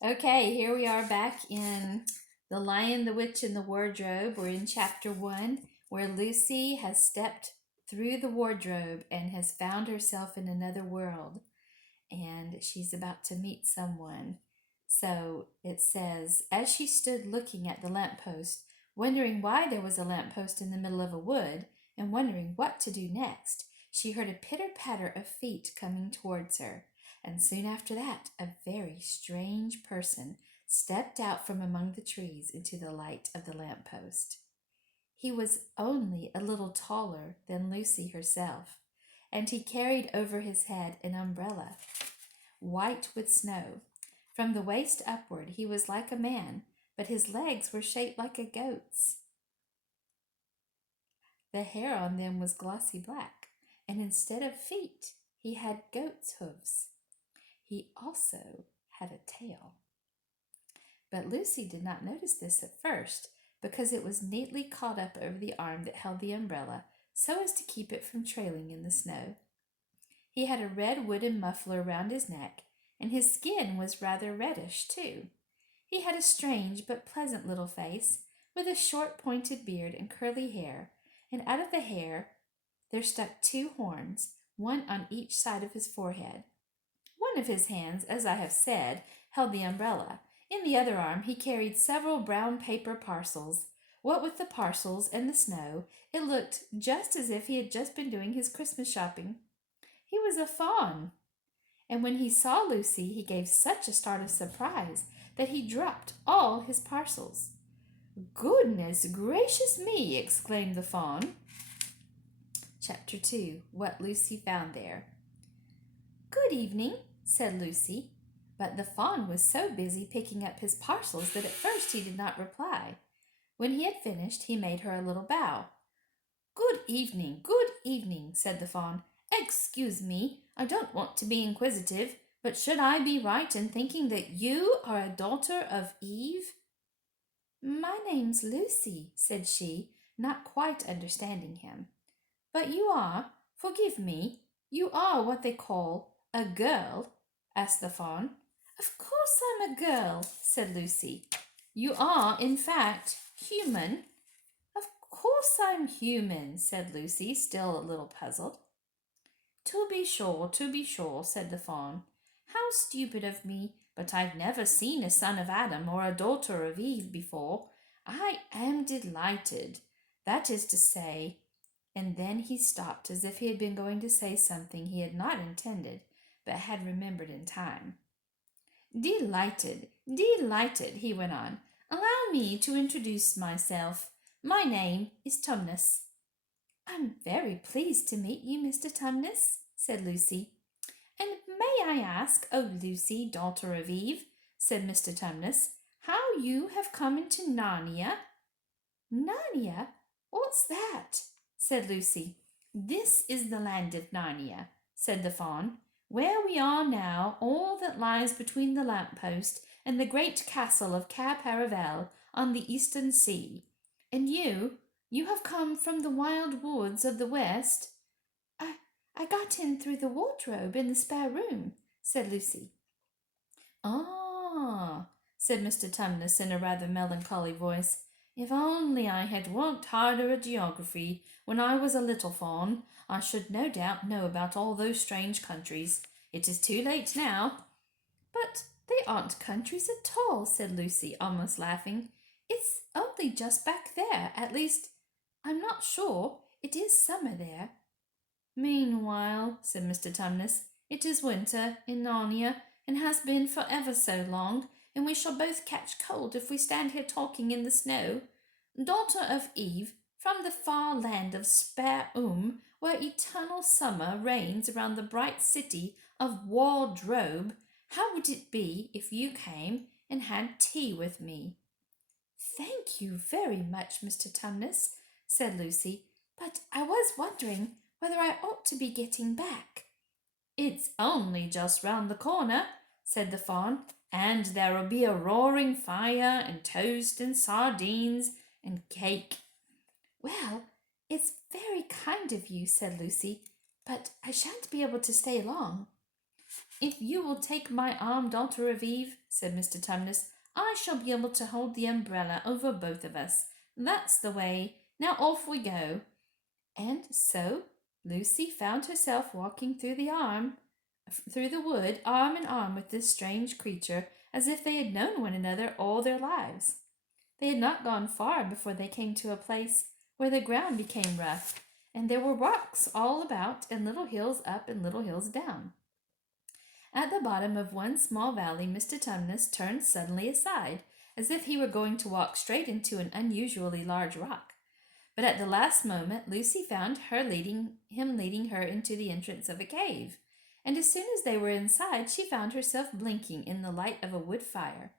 Okay, here we are back in The Lion, the Witch, and the Wardrobe. We're in chapter 1, where Lucy has stepped through the wardrobe and has found herself in another world, and she's about to meet someone. So it says, as she stood looking at the lamppost, wondering why there was a lamppost in the middle of a wood, and wondering what to do next, she heard a pitter patter of feet coming towards her. And soon after that, a very strange person stepped out from among the trees into the light of the lamppost. He was only a little taller than Lucy herself, and he carried over his head an umbrella, white with snow. From the waist upward, he was like a man, but his legs were shaped like a goat's. The hair on them was glossy black, and instead of feet, he had goat's hooves. He also had a tail. But Lucy did not notice this at first, because it was neatly caught up over the arm that held the umbrella, so as to keep it from trailing in the snow. He had a red wooden muffler round his neck, and his skin was rather reddish, too. He had a strange but pleasant little face, with a short pointed beard and curly hair, and out of the hair there stuck two horns, one on each side of his forehead. One of his hands, as I have said, held the umbrella. In the other arm he carried several brown paper parcels. What with the parcels and the snow, it looked just as if he had just been doing his Christmas shopping. He was a fawn, and when he saw Lucy he gave such a start of surprise that he dropped all his parcels. "Goodness gracious me!" exclaimed the fawn. Chapter 2, What Lucy Found There. "Good evening," said Lucy, but the fawn was so busy picking up his parcels that at first he did not reply. When he had finished, he made her a little bow. Good evening," said the fawn. "Excuse me, I don't want to be inquisitive, but should I be right in thinking that you are a daughter of Eve?" "My name's Lucy," said she, not quite understanding him. "But you are, forgive me, you are what they call a girl?" asked the fawn. "Of course I'm a girl," said Lucy. "You are, in fact, human?" "Of course I'm human," said Lucy, still a little puzzled. To be sure," said the fawn. "How stupid of me, but I've never seen a son of Adam or a daughter of Eve before. I am delighted. That is to say," and then he stopped as if he had been going to say something he had not intended, but had remembered in time. Delighted," he went on. "Allow me to introduce myself. My name is Tumnus." "I'm very pleased to meet you, Mr. Tumnus," said Lucy. "And may I ask, O Lucy, daughter of Eve," said Mr. Tumnus, "how you have come into Narnia?" "Narnia? What's that?" said Lucy. "This is the land of Narnia," said the fawn. "Where we are now, all that lies between the lamp-post and the great castle of Cair Paravel on the eastern sea. And you have come from the wild woods of the west?" I got in through the wardrobe in the spare room," said Lucy. "Ah," said Mr. Tumnus in a rather melancholy voice, "if only I had worked harder at geography when I was a little fawn, I should no doubt know about all those strange countries. It is too late now." "But they aren't countries at all," said Lucy, almost laughing. "It's only just back there. At least, I'm not sure. It is summer there." "Meanwhile," said Mr. Tumnus, "it is winter in Narnia, and has been for ever so long, and we shall both catch cold if we stand here talking in the snow. Daughter of Eve, from the far land of Spare where eternal summer reigns around the bright city of Wardrobe, how would it be if you came and had tea with me?" "Thank you very much, Mr. Tumnus," said Lucy, "but I was wondering whether I ought to be getting back." "It's only just round the corner," said the fawn, "and there'll be a roaring fire and toast and sardines and cake." "Well, it's very kind of you," said Lucy, "but I shan't be able to stay long." "If you will take my arm, daughter of Eve," said Mr. Tumnus, "I shall be able to hold the umbrella over both of us. That's the way. Now off we go." And so Lucy found herself walking through the wood, arm in arm with this strange creature, as if they had known one another all their lives. They had not gone far before they came to a place where the ground became rough, and there were rocks all about, and little hills up and little hills down. At the bottom of one small valley, Mr. Tumnus turned suddenly aside, as if he were going to walk straight into an unusually large rock. But at the last moment, Lucy found him leading her into the entrance of a cave, and as soon as they were inside, she found herself blinking in the light of a wood fire.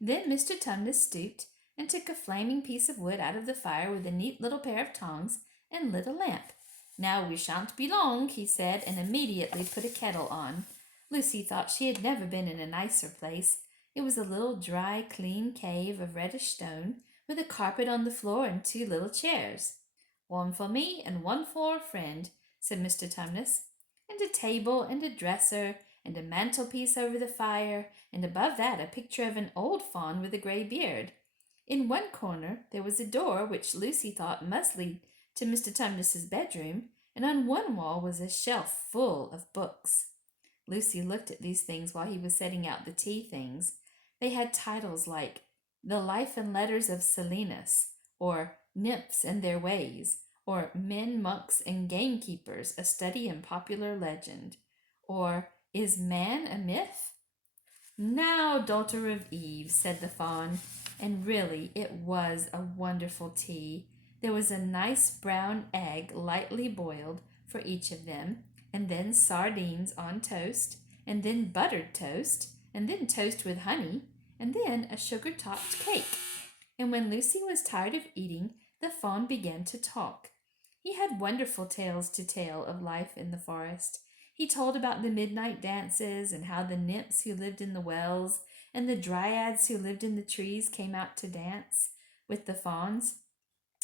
Then Mr. Tumnus stooped and took a flaming piece of wood out of the fire with a neat little pair of tongs and lit a lamp. "Now we shan't be long," he said, and immediately put a kettle on. Lucy thought she had never been in a nicer place. It was a little dry, clean cave of reddish stone, with a carpet on the floor and two little chairs. "One for me and one for a friend," said Mr. Tumnus, "and a table and a dresser and a mantelpiece over the fire, and above that a picture of an old faun with a grey beard. In one corner there was a door which Lucy thought must lead to Mr. Tumnus's bedroom, and on one wall was a shelf full of books." Lucy looked at these things while he was setting out the tea things. They had titles like "The Life and Letters of Silenus," or "Nymphs and Their Ways," or "Men, Monks, and Gamekeepers, a Study in Popular Legend," or "Is Man a Myth?" "Now, daughter of Eve," said the faun, and really it was a wonderful tea. There was a nice brown egg lightly boiled for each of them, and then sardines on toast, and then buttered toast, and then toast with honey, and then a sugar-topped cake. And when Lucy was tired of eating, the faun began to talk. He had wonderful tales to tell of life in the forest. He told about the midnight dances, and how the nymphs who lived in the wells and the dryads who lived in the trees came out to dance with the fauns,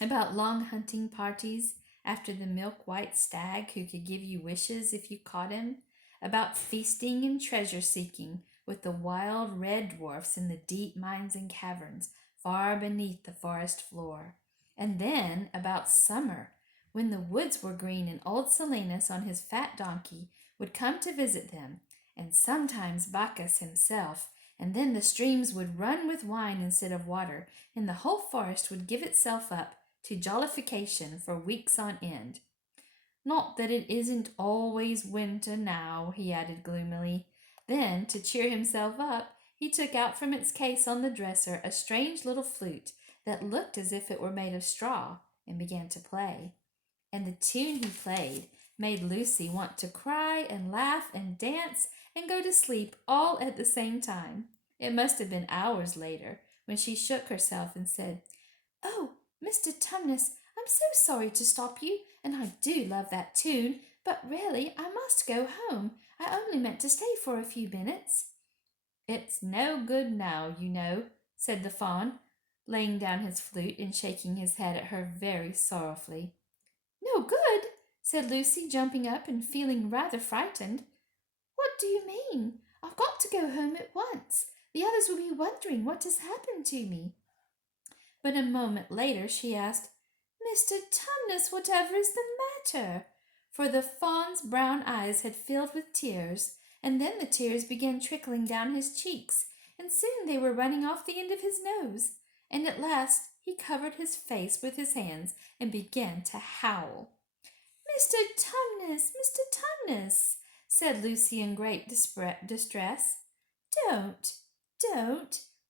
about long hunting parties after the milk-white stag who could give you wishes if you caught him, about feasting and treasure-seeking with the wild red dwarfs in the deep mines and caverns far beneath the forest floor, and then about summer, when the woods were green and old Silenus on his fat donkey would come to visit them, and sometimes Bacchus himself, and then the streams would run with wine instead of water, and the whole forest would give itself up to jollification for weeks on end. "Not that it isn't always winter now," he added gloomily. Then, to cheer himself up, he took out from its case on the dresser a strange little flute that looked as if it were made of straw, and began to play. And the tune he played made Lucy want to cry and laugh and dance and go to sleep all at the same time. It must have been hours later when she shook herself and said, "Oh, Mr. Tumnus, I'm so sorry to stop you, and I do love that tune, but really I must go home. I only meant to stay for a few minutes." "It's no good now, you know," said the faun, laying down his flute and shaking his head at her very sorrowfully. "No good?" said Lucy, jumping up and feeling rather frightened. "What do you mean? I've got to go home at once. The others will be wondering what has happened to me." But a moment later she asked, "Mr. Tumnus, whatever is the matter?" For the faun's brown eyes had filled with tears, and then the tears began trickling down his cheeks, and soon they were running off the end of his nose, and at last he covered his face with his hands and began to howl. "Mr. Tumnus, Mr. Tumnus," said Lucy in great distress. Don't.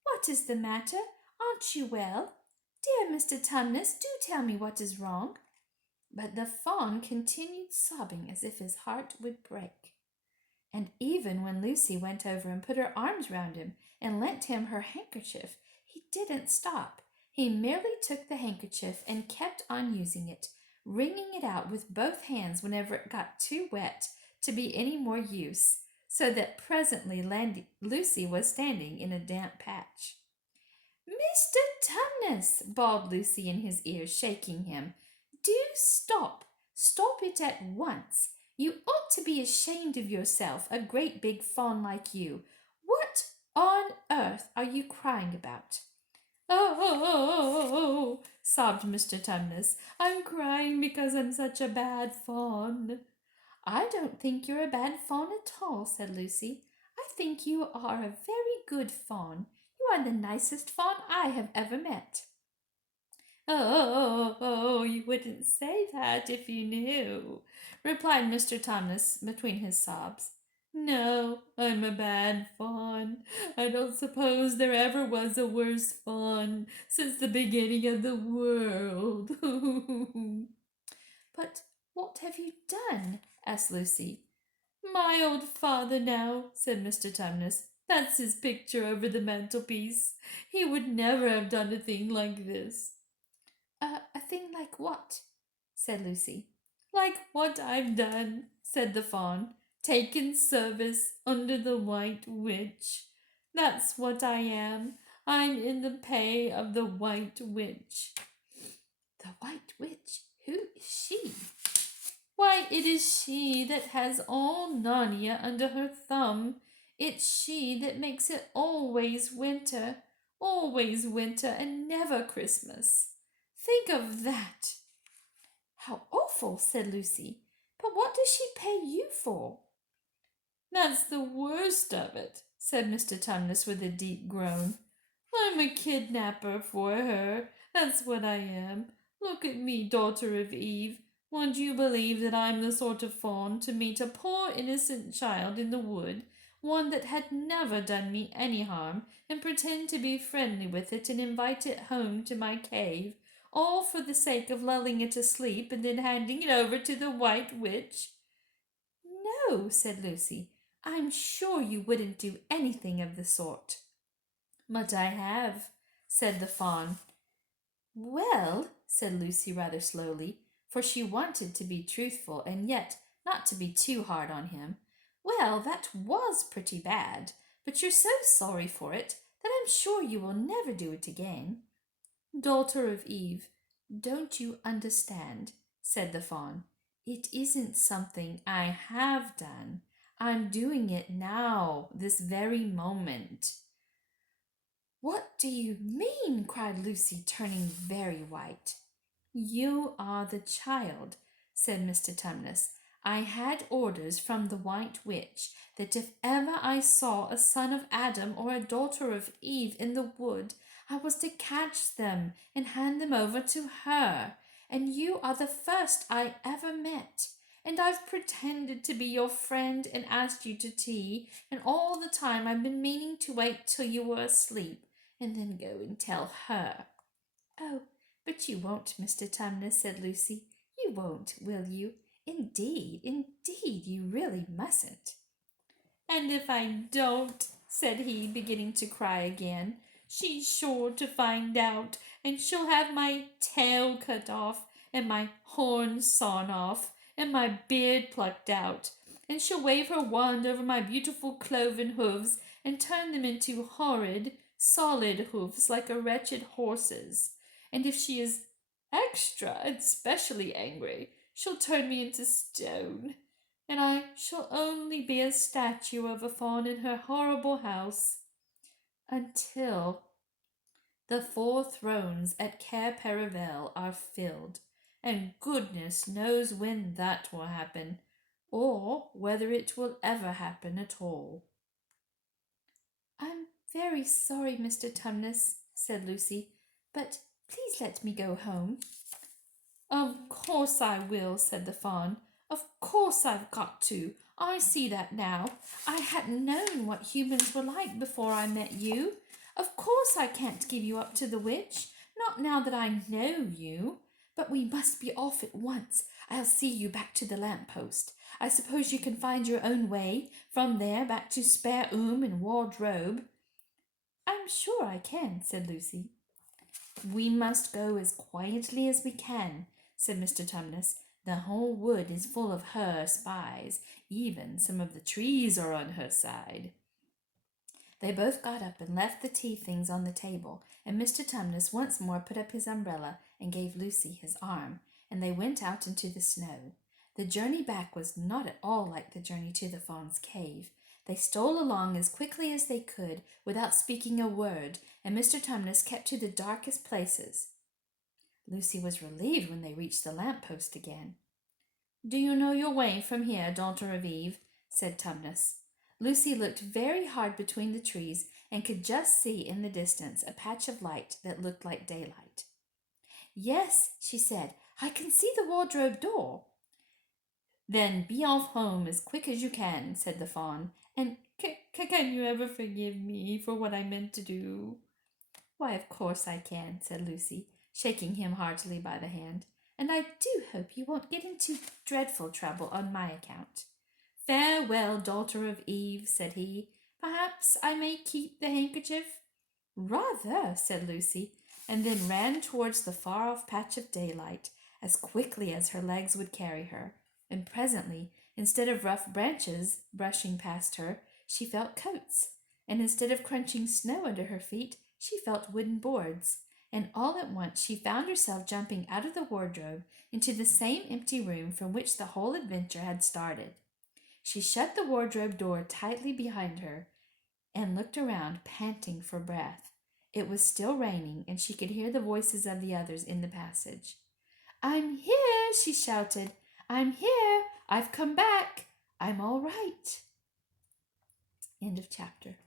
What is the matter? Aren't you well? Dear Mr. Tumnus, do tell me what is wrong." But the faun continued sobbing as if his heart would break. And even when Lucy went over and put her arms round him and lent him her handkerchief, he didn't stop. He merely took the handkerchief and kept on using it, wringing it out with both hands whenever it got too wet to be any more use, so that presently Lucy was standing in a damp patch. "Mr. Tumnus," bawled Lucy in his ear, shaking him, "do stop. Stop it at once. You ought to be ashamed of yourself, a great big fawn like you. What on earth are you crying about? Oh, sobbed Mr. Tumnus. I'm crying because I'm such a bad fawn. I don't think you're a bad fawn at all, said Lucy. I think you are a very good fawn. You are the nicest fawn I have ever met. Oh, you wouldn't say that if you knew, replied Mr. Tumnus between his sobs. No, I'm a bad fawn. I don't suppose there ever was a worse fawn since the beginning of the world. But what have you done? Asked Lucy. My old father now, said Mr. Tumnus. That's his picture over the mantelpiece. He would never have done a thing like this. A thing like what? Said Lucy. Like what I've done, said the fawn. Taken service under the White Witch. That's what I am. I'm in the pay of the White Witch. The White Witch? Who is she? Why, it is she that has all Narnia under her thumb. It's she that makes it always winter, and never Christmas. Think of that. How awful, said Lucy. But what does she pay you for? That's the worst of it, said Mr. Tumnus with a deep groan. I'm a kidnapper for her. That's what I am. Look at me, daughter of Eve. Would you believe that I'm the sort of fawn to meet a poor innocent child in the wood, one that had never done me any harm, and pretend to be friendly with it and invite it home to my cave, all for the sake of lulling it asleep and then handing it over to the White Witch? No, said Lucy. I'm sure you wouldn't do anything of the sort. But I have, said the fawn. Well, said Lucy rather slowly, for she wanted to be truthful and yet not to be too hard on him. Well, that was pretty bad, but you're so sorry for it that I'm sure you will never do it again. Daughter of Eve, don't you understand? Said the fawn. It isn't something I have done. I'm doing it now, this very moment. What do you mean? Cried Lucy, turning very white. You are the child, said Mr. Tumnus. I had orders from the White Witch that if ever I saw a son of Adam or a daughter of Eve in the wood, I was to catch them and hand them over to her. And you are the first I ever met. And I've pretended to be your friend and asked you to tea, and all the time I've been meaning to wait till you were asleep and then go and tell her. Oh, but you won't, Mr. Tumnus, said Lucy. You won't, will you? Indeed, you really mustn't. And if I don't, said he, beginning to cry again, she's sure to find out, and she'll have my tail cut off, and my horns sawn off, and my beard plucked out, and she'll wave her wand over my beautiful cloven hooves, and turn them into horrid, solid hoofs like a wretched horse's. And if she is extra and specially angry, she'll turn me into stone, and I shall only be a statue of a fawn in her horrible house until the 4 thrones at Cair Paravel are filled, and goodness knows when that will happen, or whether it will ever happen at all. I'm very sorry, Mr. Tumnus, said Lucy, but please let me go home. Of course I will, said the fawn. Of course I've got to. I see that now. I hadn't known what humans were like before I met you. Of course I can't give you up to the witch, not now that I know you. But we must be off at once. I'll see you back to the lamp-post. I suppose you can find your own way from there back to Spare and Wardrobe. I'm sure I can, said Lucy. We must go as quietly as we can, said Mr. Tumnus. The whole wood is full of her spies. Even some of the trees are on her side. They both got up and left the tea things on the table, and Mr. Tumnus once more put up his umbrella and gave Lucy his arm, and they went out into the snow. The journey back was not at all like the journey to the fawn's cave. They stole along as quickly as they could without speaking a word, and Mr. Tumnus kept to the darkest places. Lucy was relieved when they reached the lamp post again. "Do you know your way from here, daughter of Eve?" said Tumnus. Lucy looked very hard between the trees and could just see in the distance a patch of light that looked like daylight. "Yes," she said, "I can see the wardrobe door." "Then be off home as quick as you can," said the fawn. "And can you ever forgive me for what I meant to do?" "Why, of course I can," said Lucy, shaking him heartily by the hand. "And I do hope you won't get into dreadful trouble on my account." "Farewell, daughter of Eve," said he. "Perhaps I may keep the handkerchief?" "Rather," said Lucy, and then ran towards the far-off patch of daylight as quickly as her legs would carry her. And presently, instead of rough branches brushing past her, she felt coats, and instead of crunching snow under her feet, she felt wooden boards. And all at once she found herself jumping out of the wardrobe into the same empty room from which the whole adventure had started. She shut the wardrobe door tightly behind her and looked around, panting for breath. It was still raining, and she could hear the voices of the others in the passage. "I'm here," she shouted. "I'm here. I've come back. I'm all right." End of chapter.